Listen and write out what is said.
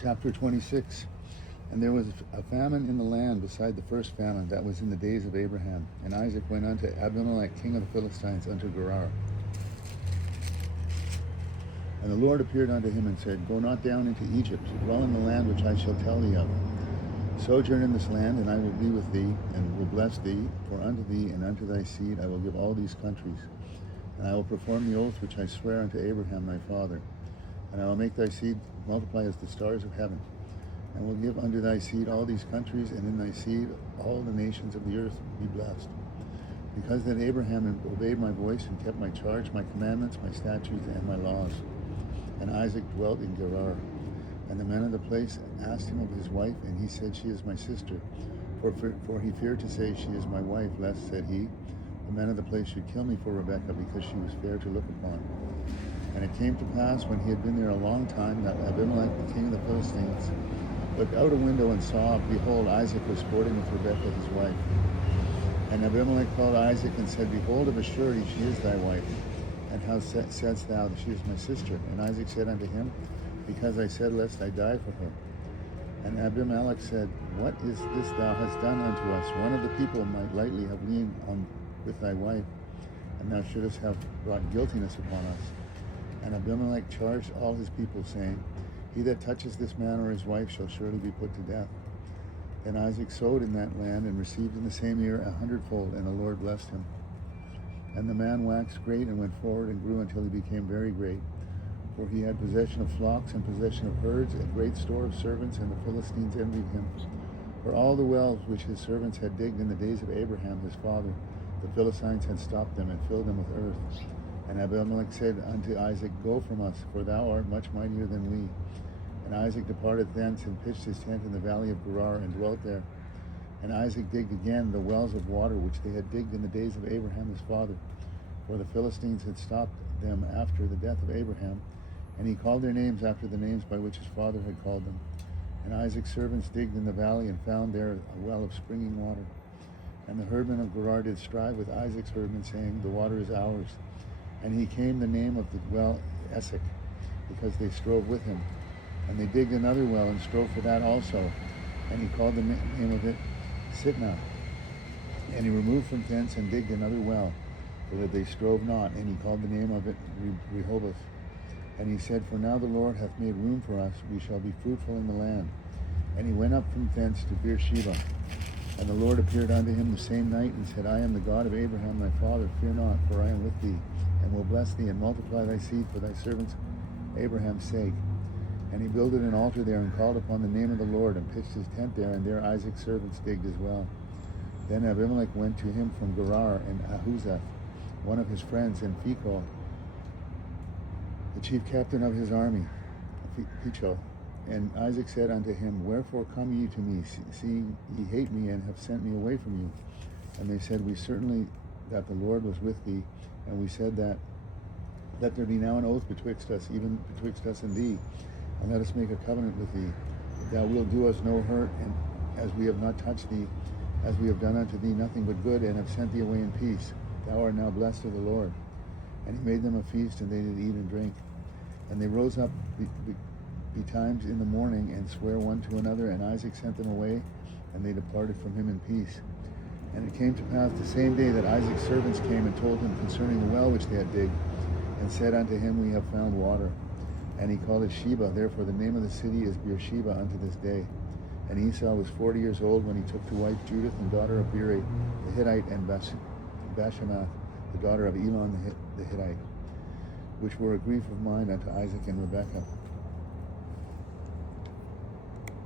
Chapter 26. And there was a famine in the land beside the first famine that was in the days of Abraham. And Isaac went unto Abimelech king of the Philistines unto Gerar. And the Lord appeared unto him and said, Go not down into Egypt, dwell in the land which I shall tell thee of. Sojourn in this land, and I will be with thee, and will bless thee, for unto thee and unto thy seed I will give all these countries. And I will perform the oath which I swear unto Abraham thy father. And I will make thy seed multiply as the stars of heaven, and will give unto thy seed all these countries, and in thy seed all the nations of the earth be blessed. Because that Abraham obeyed my voice, and kept my charge, my commandments, my statutes, and my laws. And Isaac dwelt in Gerar. And the men of the place asked him of his wife, and he said, She is my sister. For he feared to say, She is my wife, lest, said he, the men of the place should kill me for Rebekah, because she was fair to look upon. And it came to pass, when he had been there a long time, that Abimelech, the king of the Philistines, looked out a window and saw, behold, Isaac was sporting with Rebekah his wife. And Abimelech called Isaac and said, Behold, of a surety she is thy wife. And how saidst thou that she is my sister? And Isaac said unto him, Because I said, Lest I die for her. And Abimelech said, What is this thou hast done unto us? One of the people might lightly have leaned on with thy wife, and thou shouldest have brought guiltiness upon us. And Abimelech charged all his people, saying, He that touches this man or his wife shall surely be put to death. Then Isaac sowed in that land, and received in the same year 100-fold, and the Lord blessed him. And the man waxed great, and went forward, and grew until he became very great. For he had possession of flocks, and possession of herds, and great store of servants, and the Philistines envied him. For all the wells which his servants had digged in the days of Abraham his father, the Philistines had stopped them, and filled them with earth. And Abimelech said unto Isaac, Go from us, for thou art much mightier than we. And Isaac departed thence, and pitched his tent in the valley of Gerar, and dwelt there. And Isaac digged again the wells of water which they had digged in the days of Abraham his father, for the Philistines had stopped them after the death of Abraham. And he called their names after the names by which his father had called them. And Isaac's servants digged in the valley, and found there a well of springing water. And the herdmen of Gerar did strive with Isaac's herdmen, saying, The water is ours. And he came the name of the well Esek, because they strove with him. And they digged another well, and strove for that also. And he called the name of it Sitnah. And he removed from thence, and digged another well, for that they strove not. And he called the name of it Rehoboth. And he said, For now the Lord hath made room for us, we shall be fruitful in the land. And he went up from thence to Beersheba. And the Lord appeared unto him the same night, and said, I am the God of Abraham thy father, fear not, for I am with thee, and will bless thee, and multiply thy seed for thy servant Abraham's sake. And he builded an altar there, and called upon the name of the Lord, and pitched his tent there, and there Isaac's servants digged as well. Then Abimelech went to him from Gerar, and Ahuzeth, one of his friends, and Phicol, the chief captain of his army, Picho. And Isaac said unto him, Wherefore come ye to me, seeing ye hate me, and have sent me away from you? And they said, We certainly that the Lord was with thee, and we said that let there be now an oath betwixt us, even betwixt us and thee, and let us make a covenant with thee, that thou wilt do us no hurt, and as we have not touched thee, as we have done unto thee nothing but good, and have sent thee away in peace. Thou art now blessed of the Lord. And he made them a feast, and they did eat and drink. And they rose up betimes in the morning, and sware one to another, and Isaac sent them away, and they departed from him in peace. And it came to pass the same day that Isaac's servants came and told him concerning the well which they had digged, and said unto him, We have found water. And he called it Sheba, therefore the name of the city is Beersheba unto this day. And Esau was 40 years old when he took to wife Judith, and daughter of Beeri the Hittite, and Bashemath, the daughter of Elon the Hittite, which were a grief of mind unto Isaac and Rebekah.